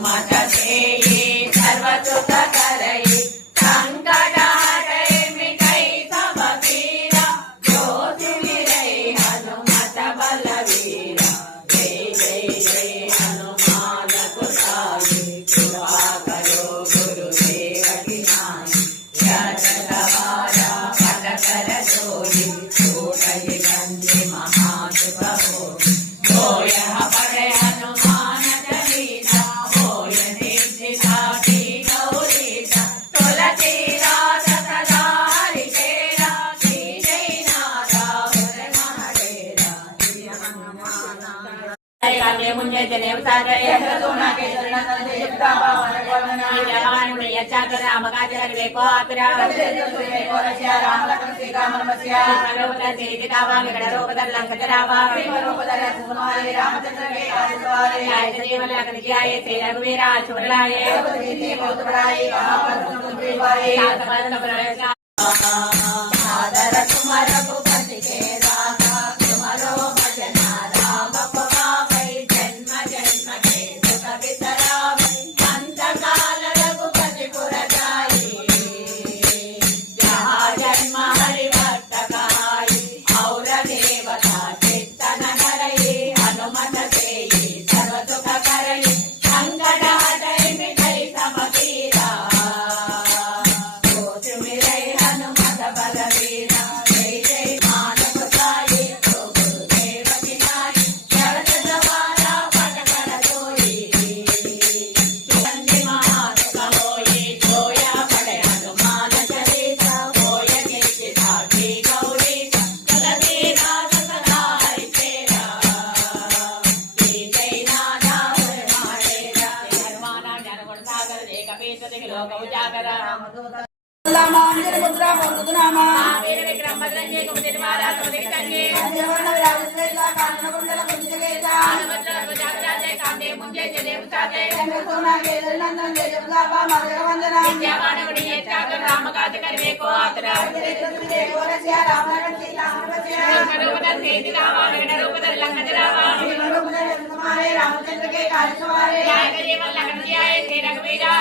हनुमत सेई सर्वसुख करई संकट हटई मिटई सब पीरा जो सुमिरै हनुमत बलवीरा जय जय जय हनुमान गोसाई कृपा करो गुरुदेव की नाई यश सवारा पद कर जोड़ी छूटहि गंजे महासुख होई होय पढ़े हनुमान चालीसा होय निधि साखी गौरीसा तुलसीदास सदा हरिचेरा श्री जयनाथा हरे महादेवा श्री हनुमान काले मुंजे जनेव सागरे सोना के चरण तले युक्ता पावन वंदना जवान में अच्छा कर राम का जग देखो आतरा सुरे को रसिया राम लखन सीता मन बसिया करोपद सीता कावा गड़ रूप दर लंक रावा रूप दर सुमारे रामचंद्र के काज सवारे आय जीव लखन जियाए श्री रघुवीरा शुभ लाए कीर्ति बहुत बड़ाई आपन तुम विवाहे सात बरन प्रवेश आदर तुम रघुपति के दाता तुम्हारो भजन राम पवावै जन्म जन्म के सुख बिसरावै अंत काल रघुपति पुर जाई जहाँ जन्म हरि भक्त कहाई और देवता कीर्तन करई हनुमत सेई सर्व सुख करई संकट हटई मिटई सब पीरा जो सुमिरै हनुमत बलवीरा जय जय मानव साई तो गुरुदेव की नाई शरद सवारा पट कर सोई गंजे महासुख होई होया पढ़े हनुमान चालीसा होय निधि साखी गौरीसा तुलसीदास सदा हरिचेरा श्री जयनाथा हरे महादेवा हनुमान ज्ञान गुण सागर एक पीठ दिख लोक उजागर रामांजन मुद्रा मुद्रामा वीर विक्रम भद्रंगे कुमति निवारा सुमति संगे जवन विराजतेला कानन कुंडल कुंजकेता आनवत्सल प्रजापति जय कामदेव मुंजे जनेव साजे सोना के नंदन जय जगदाबा मगर वंदना विद्यावान गुणी चाकर राम काज करवे को आतरा देव रसिया राम लखन सीता मन बसिया करोपद सीता कावा गड़ रूप दर लंक रावा रूप दर तुम्हारे रामचंद्र के काज सवारे जय जीवन लखन जियाए श्री रघुवीरा